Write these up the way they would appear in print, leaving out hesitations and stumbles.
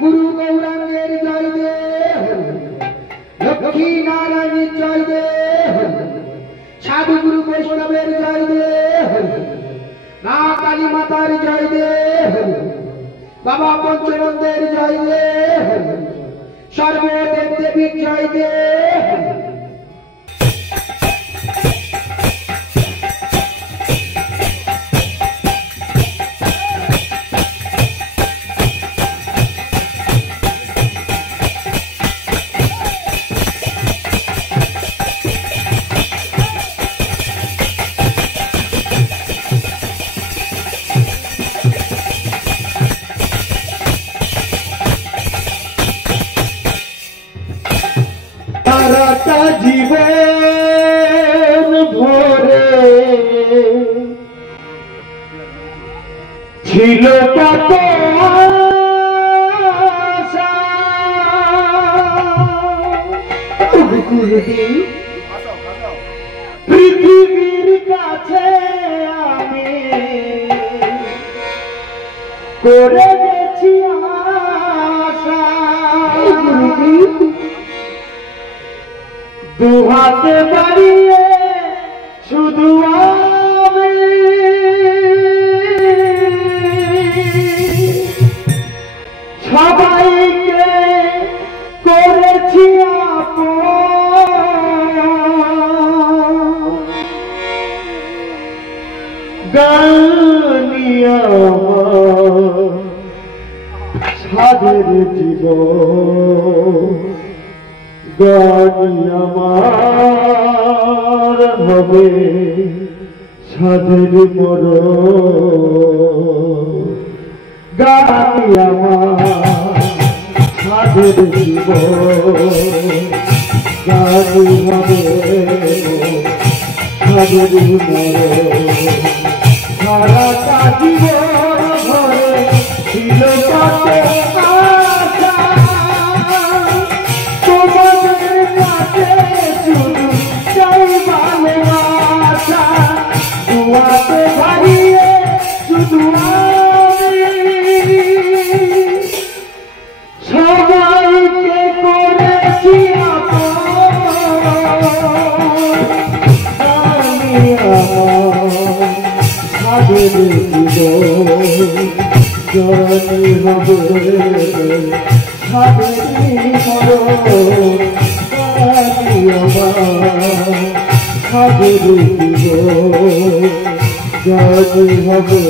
गुरु गौरांगेर जय दे लक्ष्मी नारायण जय दे साधु गुरु वैष्णवेर जय दे मा काली मातार जय दे बाबा पंचनंदेर जय दे सर्वदेव देवीर जय दे जीवन भरे छिलो कत आशा पृथिवीर काছে আমি করে গেছি আশা দুহাতে বাড়িয়ে শুধু আমি সবাইকে করেছি আপন গানিয়া সাধের জীবন গানি আমার হবে সাধের মরণ গানি আমার সাধের জীবন গানি হবে সাধের মরণ সারাটা জীবন ভরে ছিল কত আশা তোমাদের কাছে শুধু চাই ভালোবাসা দুয়াতে ভারিয়ে শুধু আমি সবাইকে করেছি আপন আমি আমার সাধের জীবন জনি হবে সাধের মরণ গানি আমার সাধের জীবন জনি হবে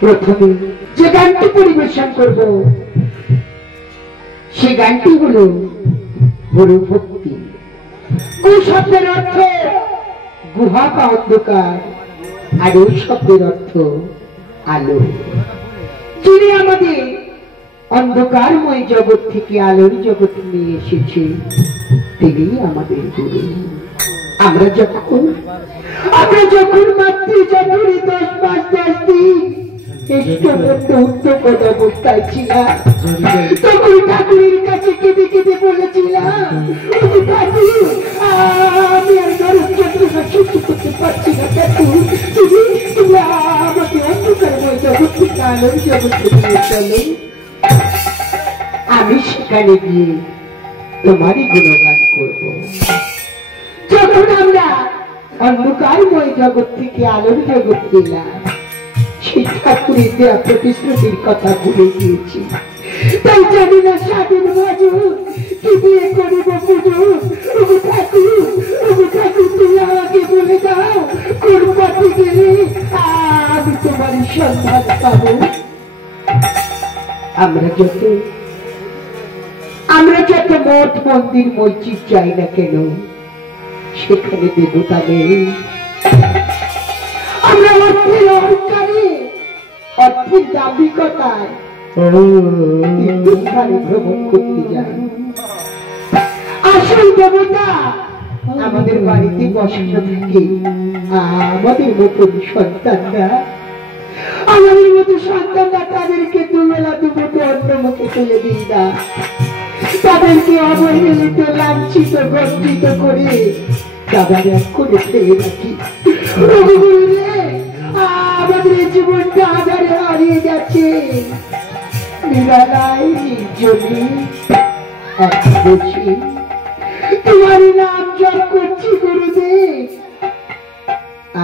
প্রথমে যে গানটি পরিবেশন করব সে গানটি হলো গুরু ভক্তি। গু শব্দের অর্থ গুহা বা অন্ধকার, আর ওই শব্দের অর্থ আলো। যিনি আমাদের অন্ধকারময় জগৎ থেকে আলোর জগৎ নিয়ে এসেছে তিনি আমাদের গুরু। আমরা যখন মাতৃজাতির 10 মাস 10 দিন অবস্থায় ছিলাম তখন ঠাকুরের কাছে কেঁদে কেঁদে বলেছিলাম আমি আর গরম যন্ত্রণা সহ্য করতে পারছি না ঠাকুর, তুমি আমাকে অন্ধকারময় জগৎ থেকে আলোর জগৎ নিয়ে চলো। আমি সেখানে গিয়ে তোমারই গুণগান করব। যখন আমরা অন্ধকারময় জগৎ থেকে আলোর জগৎ গেলাম সেই ঠাকুরের দেয়া প্রতিশ্রুতির কথা ভুলে গিয়েছি। তাই জানি না স্বাধীন বাজুন কি দিয়ে করিব পুজো। ঠাকুর তুমি আমাকে বলে দাও কোন পথে গেলে আমি তোমার সন্ধান পাবো। আমরা যত মঠ মন্দির মসজিদ যাই না কেন সেখানে দেবতা নেই। আমরা অর্থের অহংকারে অর্থের দাবিকতায় ভ্রমণ করতে যাই। আসল দেবতা আমাদের বাড়িতে বসানো থাকে। আমাদের মতন সন্তানরা তাদেরকে দুবেলা দুমুঠো অন্ন মুখে তুলে দিই না। তাদেরকে অবহেলিত লাঞ্ছিত গর্বিত করে দাদার এক করে ফেলে রাখি। আমাদের জীবনটা আধারে হারিয়ে যাচ্ছে। নিরালায় নির্জনে এক বসে তোমার নাম জপ করছি গুরুদেব।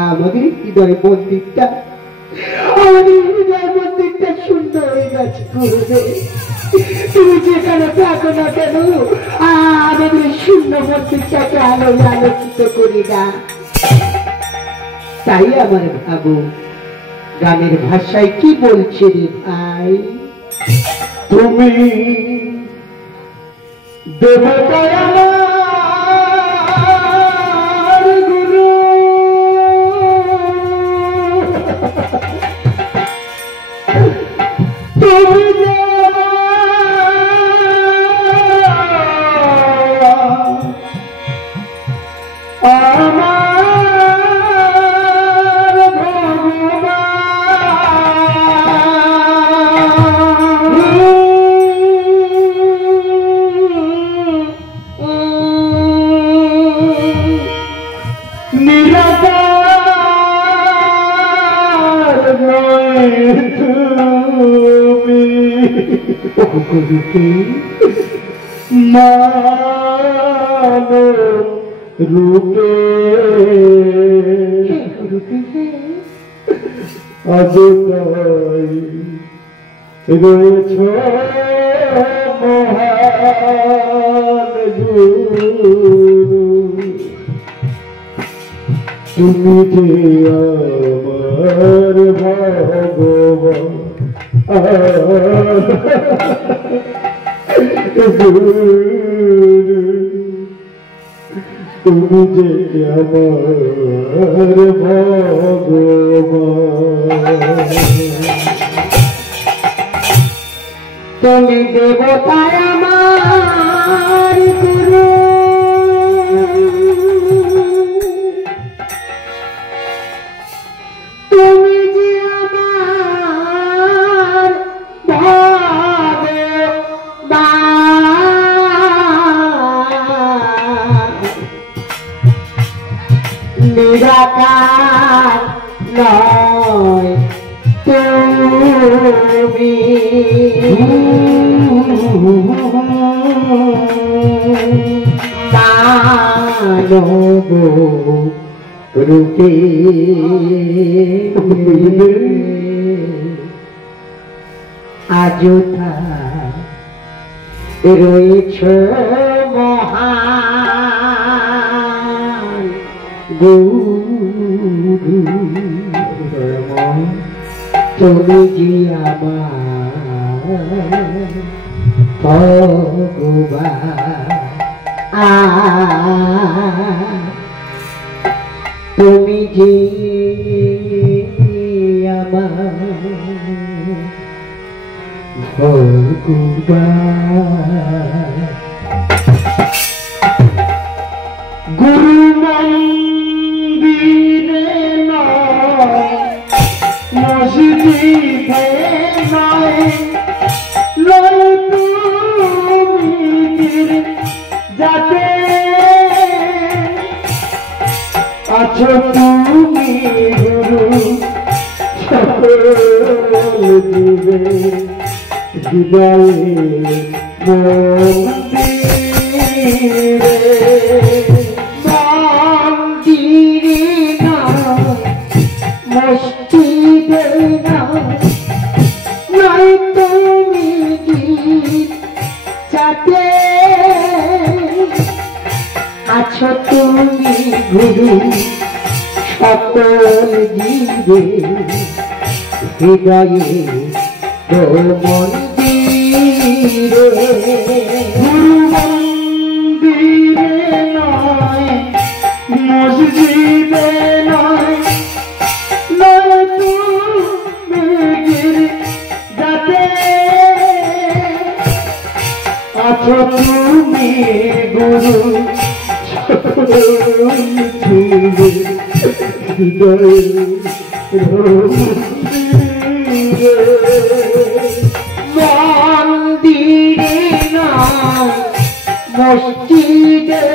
আমাদের হৃদয় মন্দিরটা শূন্য হয়ে গেছে গুরুদেব। তুমি যেখানে থাকো না কেন আমাদের শূন্য মন্দিরটাকে আলোয় আলোকিত করে না। তাই আমার ভাবো গানের ভাষায় কি বলছে রে ভাই? তুমি দেবতায় আমার গুরু, তুমি মানব রূপে অযথাই রয়েছ মহান গুরু। তুমি যে আমার ভগবান তুমি যে আমার ভগবান। তুমি দেবতায় আমার গুরু, তুমি যে আমার নিরাকার নয় তুমি মানব রূপে অযথা রয়েছ মহান গুরু। তুমি যে আমার ভগবান, তুমি যে আমার ভগবান। গুরু মন্দিরে নয়, মসজিদে নয়, লয় তুমি যাতে আছো তুমি গুরু সকল জীবে হৃদয়ে মন্দিরে মসজিদে নয় তুমি যাতে আছো তুমি গুরু সকল জীবে হৃদয়ে মন্দিরে। গুরু মন্দিরে নয়, মসজিদে নয়, নয় তুমি যাতে আছো তুমি গুরু মন্দিরে নয় মসজিদে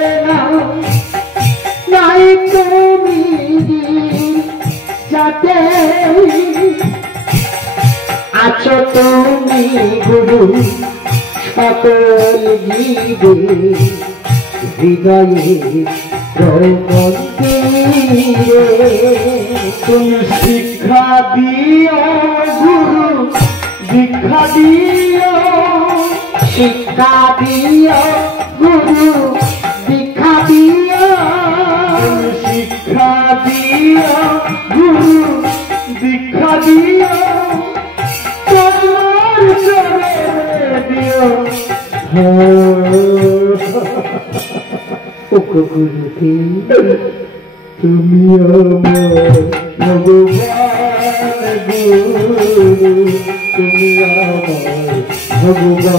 নাই তুমি যাতে আছো তুমি গুরু সকল জীবে হৃদয়ে তুমি শিক্ষা দিও গুরু দীক্ষা দিও শিক্ষা দিও গুরু দীক্ষা দিও শিক্ষা দিও গুরু দীক্ষা দিও তোমার চরণে দিও গুরুদেব তুমি আমার ভগবান গুরু তুমি আমার ভগবান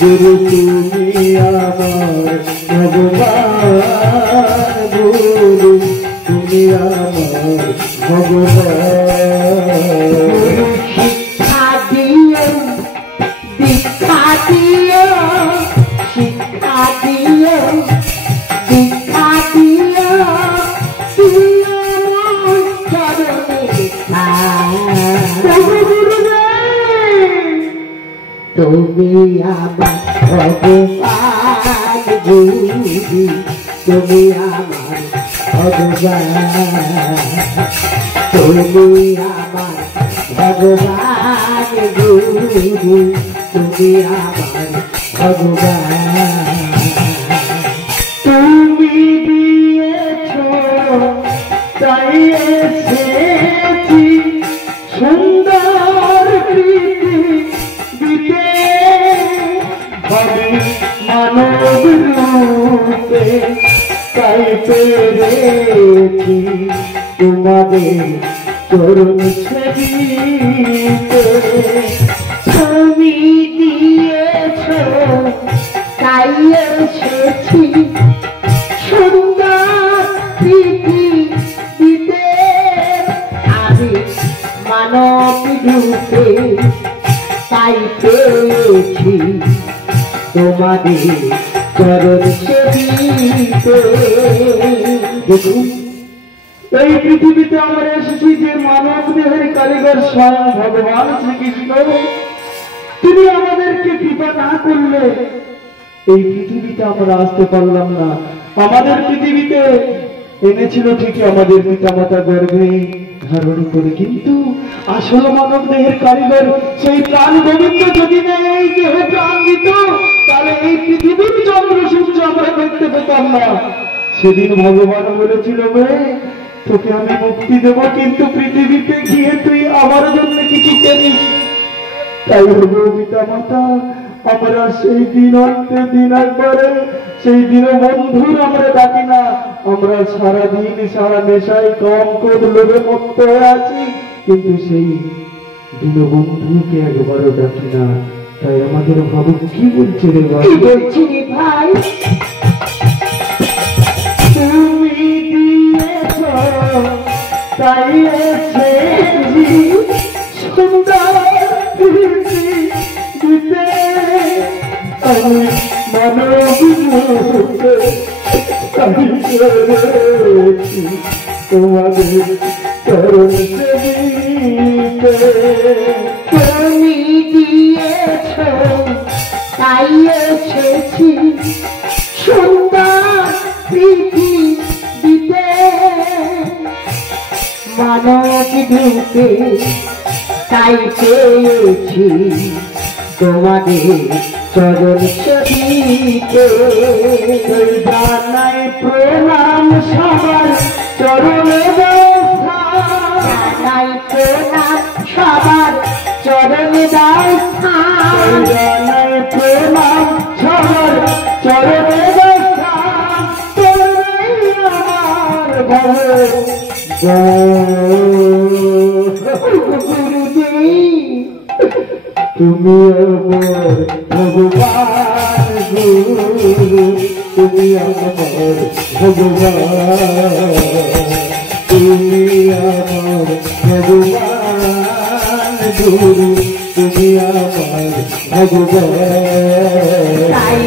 গুরু তুমি আমার ভগবান গুরু তুমি আমার ভগবান শিক্ষা দিও দীক্ষা দিও শিক্ষা দিও দীক্ষা দিও তুমি আমার ভগবান গুরু তুমি আমার ভগবান তুমি আমার ভগবান গুরু তুমি আমার ভগবান তুমি দিয়েছ তাই এসেছি সুন্দর পৃথিবীতে আমি মানব রূপে তাই পেরেছি তোমাদের চরণ সেবিতে তুমি দিয়েছ তাই এসেছি সুন্দর পৃথিবীতে আমি মানব রূপে তাই পেয়েছি তোমাদের চরণ সেবিতে। দেখুন এই পৃথিবীতে আমরা এসেছি যে মানব দেহের কারিগর স্বয়ং ভগবান শ্রীকৃষ্ণ, তিনি আমাদেরকে কৃপা না করলে এই পৃথিবীতে আমরা আসতে পারলাম না। আমাদের পৃথিবীতে এনেছিল ঠিকই আমাদের পিতামাতা গর্ভে ধারণ করে, কিন্তু আসল মানব দেহের কারিগর সেই প্রাণ গোবিন্দ যদি না এই দেহে প্রাণ দিত তাহলে এই পৃথিবীর চন্দ্র সূর্য আমরা দেখতে পেতাম না। সেদিন ভগবান বলেছিল, মেয়ে তোকে আমি মুক্তি দেব, কিন্তু পৃথিবীতে গিয়ে তুই আমার জন্য কিছু চেনিস। তাই হবো পিতা মাতা, আমরা সেই দিন অন্তে দিন একবারে সেই দিন বন্ধুর আমরা ডাকি না। আমরা সারাদিন সারা নেশায় কম কোদ লোভে মুক্ত হয়ে আছি, কিন্তু সেই দীনবন্ধুকে একবারও ডাকি না। তাই আমাদের ভাবু কি বলছে রে ভাই? কি বলছি রে ভাই? তুমি দিয়েছ তাই এসেছি সুন্দর পৃথিবীতে আমি মানব রূপে তাই পেরেছি তোমাদের চরণ সেবিতে। তুমি দিয়েছ তাই এসেছি সুন্দর পৃথিবীতে মানব রূপে তাই পেয়েছি তোমাদের চরণ সেবিতে। জানাই প্রণাম সবার চরণে জানাই প্রণাম সবার চরণে দাও স্থান। জানাই প্রণাম সবার চরণে আমার তুমি আমার ভগবান গুরু তুমি আমার ভগবান তুমি আমার ভগবান গুরু তুমি আমার ভগবান। তাই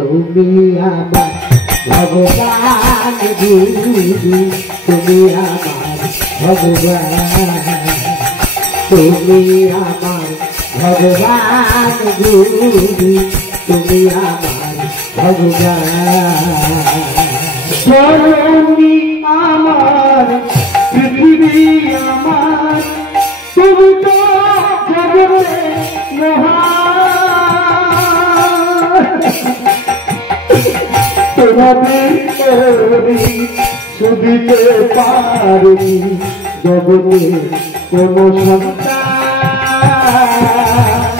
তুমি আমার ভগবান গুরু তুমি আমার ভগবান তুমি আমার ভগবান গুরু তুমি আমার ভগবান জননী আমার পৃথিবী আমার তুমি তো জগতে মহান তোমাদের করি শুধিতে পারি জগতে কোন সন্তান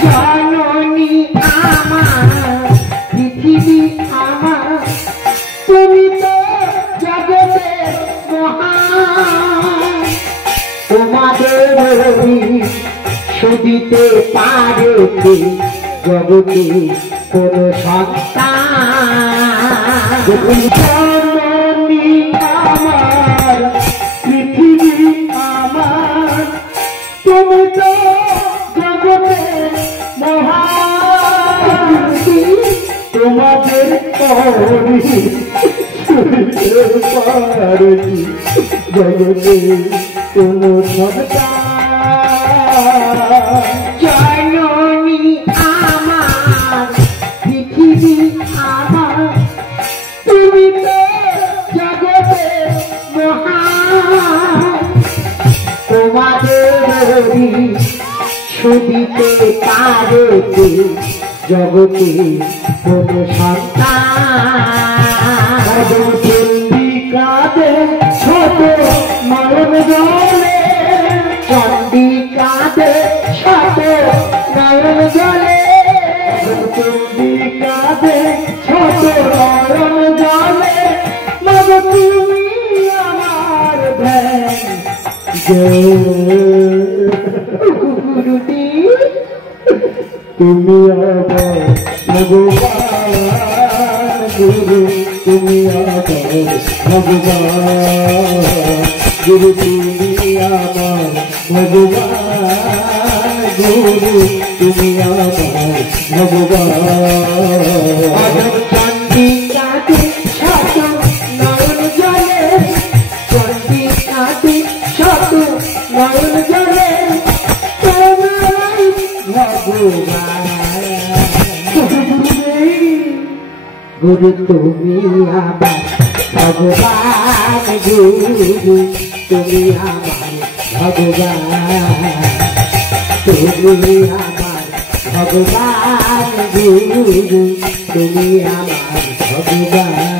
জননী আমার পৃথিবী আমার তুমি তো জগতের মহান তোমাদের শুধিতে পারে জগতে কোন সন্তান জননী আমার পৃথিবী আমার তুমি তো জগতের মহান তোমাদের করি শুনিতে পারি জগতে কোন সন্তান জননী আমার পৃথিবী আমার তুমি তো জগতের মহান তোমাদের শুধিতে পারে জগতে কোন সন্তান চন্ডিকাতে ছোট মরণ জলে চন্ডিকাতে শত নয়ন জলে চন্ডিকাতে ছোট মরণ জলে মগ তুমি আমার ধ্যান গুরুটি তুমি আমার ভগবান গুরু তুমি আমার ভগবান গুরু তুমি আমার ভগবান গুরু তুমি আমার ভগবান চন্ডিকাতে শত নয়ন জলে চন্ডিকাতে শত নয়ন জলে তোমায় ভগবান গুরু তুমি আমার ভগবান গুরু তুমি আমার ভগবান তুমি আমার ভগবান গুরু তুমি আমার ভগবান